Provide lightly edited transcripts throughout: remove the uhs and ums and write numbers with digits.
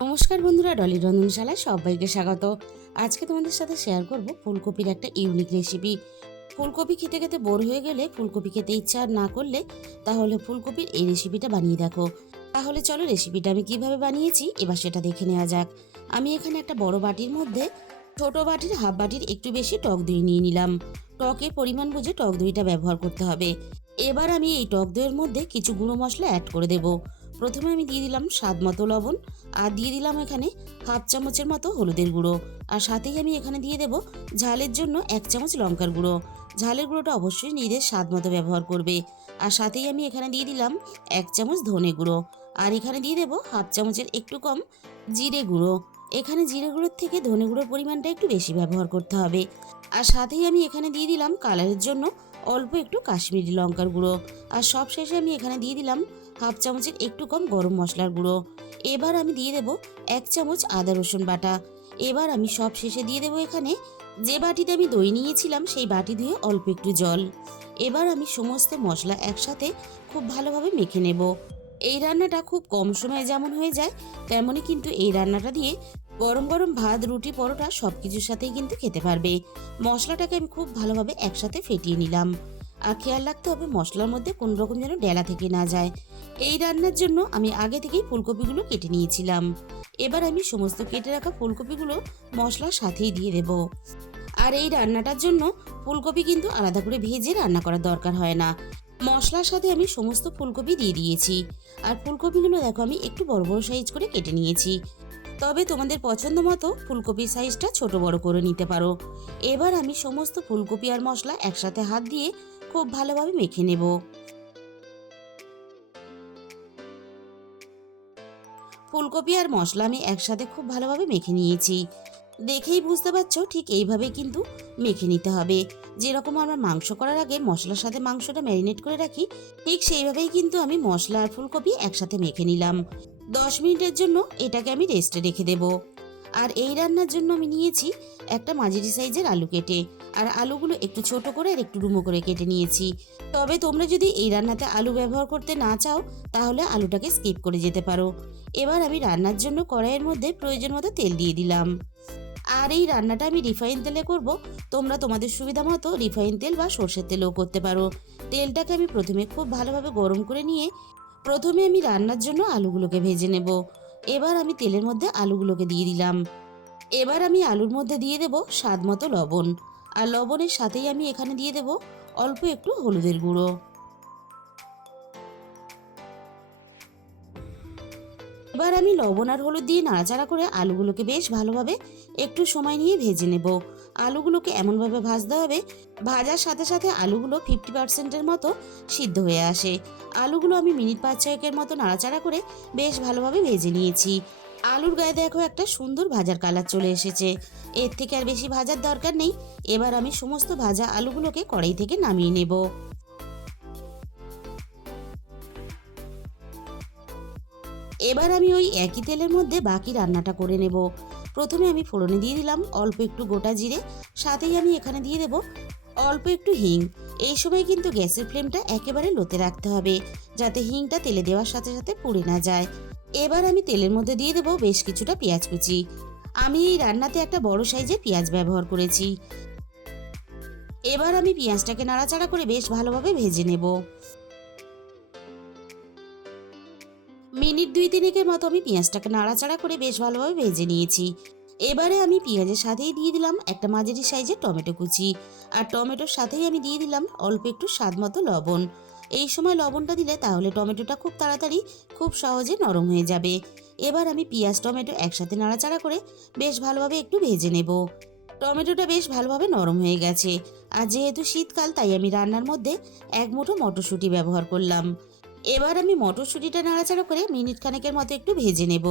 নমস্কার বন্ধুরা, ডলি রন্ধনশালায় সবাইকে স্বাগত। আজকে তোমাদের সাথে শেয়ার করব ফুলকপির একটা ইউনিক রেসিপি। ফুলকপি খেতে খেতে বোর হয়ে গেলে, ফুলকপি খেতে ইচ্ছা আর না করলে, তাহলে ফুলকপির এই রেসিপিটা বানিয়ে দেখো। তাহলে চলো রেসিপিটা আমি কিভাবে বানিয়েছি এবার সেটা দেখে নেওয়া যাক। আমি এখানে একটা বড় বাটির মধ্যে ছোট বাটির হাফ বাটির একটু বেশি টক দই নিয়ে নিলাম। টকের পরিমাণ বুঝে টক দইটা ব্যবহার করতে হবে। এবার আমি এই টক দইয়ের মধ্যে কিছু গুঁড়ো মশলা অ্যাড করে দেব। প্রথমে আমি দিয়ে দিলাম স্বাদ মতো লবণ, আর দিয়ে দিলাম এখানে হাফ চামচের মতো হলুদের গুঁড়ো, আর সাথেই আমি এখানে দিয়ে দেব ঝালের জন্য 1 চামচ লঙ্কার গুঁড়ো। ঝালের গুঁড়োটা অবশ্যই নিজেদের স্বাদ মতো ব্যবহার করবে। আর সাথেই আমি এখানে দিয়ে দিলাম 1 চামচ ধনে গুঁড়ো, আর এখানে দিয়ে দেব হাফ চামচের একটু কম জিরে গুঁড়ো। এখানে জিরে গুঁড়োর থেকে ধনে গুঁড়োর পরিমাণটা একটু বেশি ব্যবহার করতে হবে। আর সাথেই আমি এখানে দিয়ে দিলাম কালারের জন্য অল্প একটু কাশ্মীরি লঙ্কার গুঁড়ো। আর সব শেষে আমি এখানে দিয়ে দিলাম হাফ চামচের একটু কম গরম মশলার গুঁড়ো। এবার আমি দিয়ে দেব 1 চামচ আদা রসুন বাটা। এবার আমি সব শেষে দিয়ে দেব এখানে যে বাটিতে আমি দই নিয়েছিলাম সেই বাটি ধুয়ে অল্প একটু জল। এবার আমি সমস্ত মশলা একসাথে খুব ভালোভাবে মেখে নেব। এই রান্নাটা খুব কম সময়ে যেমন হয়ে যায়, তেমনই কিন্তু এই রান্নাটা দিয়ে গরম গরম ভাত, রুটি, পরোটা সব কিছুর সাথেই কিন্তু খেতে পারবে। মশলাটাকে আমি খুব ভালোভাবে একসাথে ফেটিয়ে নিলাম। আর খেয়াল রাখতে হবে মশলার মধ্যে কোনো রকম যেন ডেলা থেকে না যায়। এই রান্নার জন্য আমি আগে থেকেই ফুলকপিগুলো কেটে নিয়েছিলাম। এবার আমি সমস্ত কেটে রাখা ফুলকপিগুলো মশলার সাথেই দিয়ে দেব। আর এই রান্নাটার জন্য ফুলকপি কিন্তু আলাদা করে ভেজে রান্না করার দরকার হয় না। মশলার সাথে আমি সমস্ত ফুলকপি দিয়ে দিয়েছি। আর ফুলকপিগুলো দেখো আমি একটু বড় বড় সাইজ করে কেটে নিয়েছি। তবে তোমাদের পছন্দ মতো ফুলকপির সাইজটা ছোট বড় করে নিতে পারো। এবার আমি সমস্ত ফুলকপি আর মশলা একসাথে হাত দিয়ে খুব ভালোভাবে মেখে নেব। ফুলকপি আর মশলা আমি একসাথে খুব ভালোভাবে মেখে নিয়েছি। দেখেই বুঝতে পারছো ঠিক এইভাবে কিন্তু মেখে নিতে হবে। যেরকম আমরা মাংস করার আগে মশলার সাথে মাংসটা ম্যারিনেট করে রাখি, ঠিক সেইভাবেই কিন্তু আমি মশলা আর ফুলকপি একসাথে মেখে নিলাম। 10 মিনিটের জন্য এটাকে আমি রেস্টে রেখে দেব। আর এই রান্নার জন্য আমি নিয়েছি একটা মাঝারি সাইজের আলু কেটে। আর আলুগুলো একটু ছোট করে আর একটু ডুমো করে কেটে নিয়েছি। তবে তোমরা যদি এই রান্নাতে আলু ব্যবহার করতে না চাও, তাহলে আলুটাকে স্কিপ করে যেতে পারো। এবার আমি রান্নার জন্য কড়াইয়ের মধ্যে প্রয়োজন মতো তেল দিয়ে দিলাম। আর এই রান্নাটা আমি রিফাইন তেলে করব। তোমরা তোমাদের সুবিধা মতো রিফাইন তেল বা সর্ষের তেলও করতে পারো। তেলটাকে আমি প্রথমে খুব ভালোভাবে গরম করে নিয়ে প্রথমে আমি রান্নার জন্য আলুগুলোকে ভেজে নেব। এবার আমি তেলের মধ্যে আলুগুলোকে দিয়ে দিলাম। এবার আমি আলুর মধ্যে দিয়ে দেব স্বাদ মতো লবণ। আর লবণের সাথেই আমি এখানে দিয়ে দেব অল্প একটু হলুদের গুঁড়ো। এবার আমি লবণ আর হলুদ দিয়ে নাড়াচাড়া করে আলুগুলোকে বেশ ভালোভাবে একটু সময় নিয়ে ভেজে নেব। আলুগুলোকে এমনভাবে ভাজতে হবে ভাজার সাথে সাথে আলুগুলো 50%-এর মতো সিদ্ধ হয়ে আসে। আলুগুলো আমি মিনিট 5-6 মতো নাড়াচাড়া করে বেশ ভালোভাবে ভেজে নিয়েছি। আলুর গায়ে দেখো একটা সুন্দর ভাজার কালার চলে এসেছে। এর থেকে আর বেশি ভাজার দরকার নেই। এবার আমি সমস্ত ভাজা আলুগুলোকে কড়াই থেকে নামিয়ে নেব। এবার আমি ওই একই তেলের মধ্যে বাকি রান্নাটা করে নেব। প্রথমে আমি ফোড়নে দিয়ে দিলাম অল্প একটু গোটা জিরে, সাথেই আমি এখানে দিয়ে দেব অল্প একটু হিং। এই সময় কিন্তু গ্যাসের ফ্লেমটা একেবারে লোতে রাখতে হবে, যাতে হিংটা তেলে দেওয়ার সাথে সাথে পুড়ে না যায়। এবার আমি তেলের মধ্যে দিয়ে দেব বেশ কিছুটা পেঁয়াজ কুচি। আমি এই রান্নাতে একটা বড় সাইজের পেঁয়াজ ব্যবহার করেছি। এবার আমি পেঁয়াজটাকে নাড়াচাড়া করে বেশ ভালোভাবে ভেজে নেব। মিনিট 2-3 মতো আমি পেঁয়াজটাকে নাড়াচাড়া করে বেশ ভালোভাবে ভেজে নিয়েছি। এবারে আমি পেঁয়াজের সাথেই দিয়ে দিলাম একটা মাঝারি সাইজের টমেটো কুচি। আর টমেটোর সাথেই আমি দিয়ে দিলাম অল্প একটু স্বাদ মতো লবণ। এই সময় লবণটা দিলে তাহলে টমেটোটা খুব তাড়াতাড়ি খুব সহজে নরম হয়ে যাবে। এবার আমি পেঁয়াজ টমেটো একসাথে নাড়াচাড়া করে বেশ ভালোভাবে একটু ভেজে নেব। টমেটোটা বেশ ভালোভাবে নরম হয়ে গেছে। আর যেহেতু শীতকাল, তাই আমি রান্নার মধ্যে 1 মুঠো মটরশুঁটি ব্যবহার করলাম। এবার আমি মটরশুঁটিটা নাড়াচাড়া করে মিনিট খানেকের মতো একটু ভেজে নেব।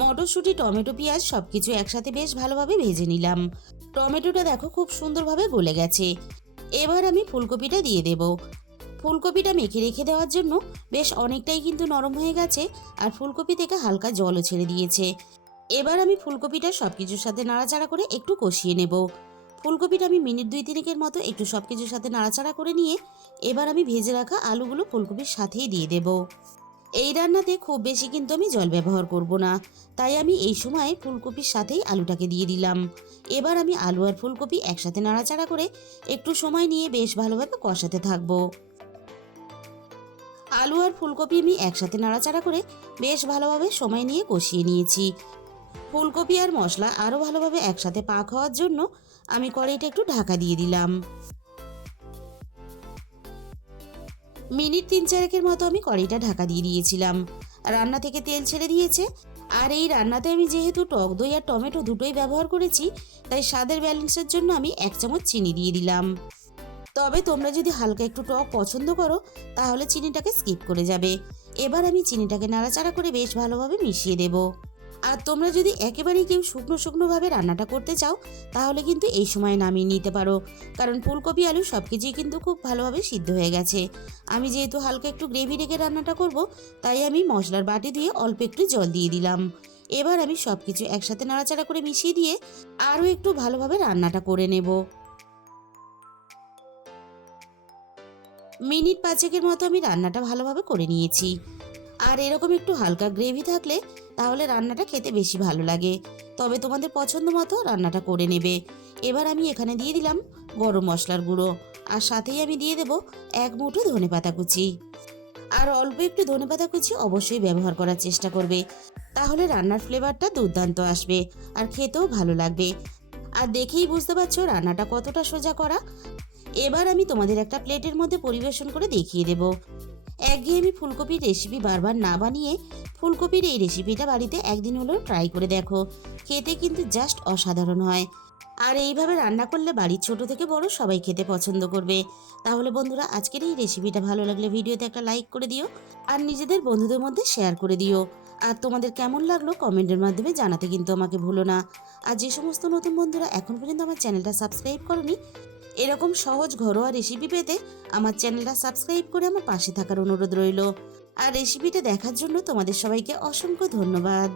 মটরশুঁটি, টমেটো, পেঁয়াজ সবকিছু একসাথে বেশ ভালোভাবে ভেজে নিলাম। টমেটোটা দেখো খুব সুন্দরভাবে গলে গেছে। এবার আমি ফুলকপিটা দিয়ে দেব। ফুলকপিটা মেখে রেখে দেওয়ার জন্য বেশ অনেকটাই কিন্তু নরম হয়ে গেছে, আর ফুলকপি থেকে হালকা জলও ছেড়ে দিয়েছে। এবার আমি ফুলকপিটা সবকিছুর সাথে নাড়াচাড়া করে একটু কষিয়ে নেব। ফুলকপিটা আমি মিনিট 2-3 মতো একটু সবকিছুর সাথে নাড়াচাড়া করে নিয়ে এবার আমি ভেজে রাখা আলুগুলো ফুলকপির সাথেই দিয়ে দেব। এই রান্নাতে খুব বেশি কিন্তু আমি জল ব্যবহার করব না, তাই আমি এই সময় ফুলকপির সাথেই আলুটাকে দিয়ে দিলাম। এবার আমি আলু আর ফুলকপি একসাথে নাড়াচাড়া করে একটু সময় নিয়ে বেশ ভালোভাবে কষাতে থাকবো। আলু আর ফুলকপি আমি একসাথে নাড়াচাড়া করে বেশ ভালোভাবে সময় নিয়ে কষিয়ে নিয়েছি। ফুলকপি আর মশলা আরও ভালোভাবে একসাথে পাক হওয়ার জন্য আমি কড়াইটা একটু ঢাকা দিয়ে দিলাম। মিনিট ৩-৪ মতো আমি কড়াইটা ঢাকা দিয়ে দিয়েছিলাম। রান্না থেকে তেল ছেড়ে দিয়েছে। আর এই রান্নাতে আমি যেহেতু টক দই আর টমেটো দুটোই ব্যবহার করেছি, তাই স্বাদের ব্যালেন্সের জন্য আমি ১ চামচ চিনি দিয়ে দিলাম। তবে তোমরা যদি হালকা একটু টক পছন্দ করো তাহলে চিনিটাকে স্কিপ করে যাবে। এবার আমি চিনিটাকে নাড়াচাড়া করে বেশ ভালোভাবে মিশিয়ে দেব। আর তোমরা যদি একেবারেই কেউ শুকনো শুকনোভাবে রান্নাটা করতে চাও তাহলে কিন্তু এই সময় নামিয়ে নিতে পারো, কারণ ফুলকপি আলু সব কিছুই কিন্তু খুব ভালোভাবে সিদ্ধ হয়ে গেছে। আমি যেহেতু হালকা একটু গ্রেভি রেখে রান্নাটা করব, তাই আমি মশলার বাটি দিয়ে অল্প একটু জল দিয়ে দিলাম। এবার আমি সব কিছু একসাথে নাড়াচাড়া করে মিশিয়ে দিয়ে আরও একটু ভালোভাবে রান্নাটা করে নেব। মিনিট ৫ মতো আমি রান্নাটা ভালোভাবে করে নিয়েছি। আর এরকম একটু হালকা গ্রেভি থাকলে তাহলে রান্নাটা খেতে বেশি ভালো লাগে। তবে তোমাদের পছন্দ মতো রান্নাটা করে নেবে। এবার আমি এখানে দিয়ে দিলাম গরম মশলার গুঁড়ো, আর সাথেই আমি দিয়ে দেব ১ মুঠো ধনেপাতা কুচি। আর অল্প একটু ধনেপাতা কুচি অবশ্যই ব্যবহার করার চেষ্টা করবে, তাহলে রান্নার ফ্লেভারটা দুর্দান্ত আসবে আর খেতেও ভালো লাগবে। আর দেখেই বুঝতে পারছো রান্নাটা কতটা সোজা করা। এবার আমি তোমাদের একটা প্লেটের মধ্যে পরিবেশন করে দেখিয়ে দেব। একঘেয়েমি ফুলকপির রেসিপি বারবার না বানিয়ে ফুলকপির এই রেসিপিটা বাড়িতে একদিন হলেও ট্রাই করে দেখো, খেতে কিন্তু জাস্ট অসাধারণ হয়। আর এইভাবে রান্না করলে বাড়ির ছোট থেকে বড় সবাই খেতে পছন্দ করবে। তাহলে বন্ধুরা, আজকের এই রেসিপিটা ভালো লাগলে ভিডিওতে একটা লাইক করে দিও আর নিজেদের বন্ধুদের মধ্যে শেয়ার করে দিও। আর তোমাদের কেমন লাগলো কমেন্টের মাধ্যমে জানাতে কিন্তু আমাকে ভুলো না। আর যে সমস্ত নতুন বন্ধুরা এখন পর্যন্ত আমার চ্যানেলটা সাবস্ক্রাইব করনি, এরকম সহজ ঘরোয়া রেসিপি পেতে আমার চ্যানেলটা সাবস্ক্রাইব করে আমার পাশে থাকার অনুরোধ রইল। আর রেসিপিটা দেখার জন্য তোমাদের সবাইকে অসংখ্য ধন্যবাদ।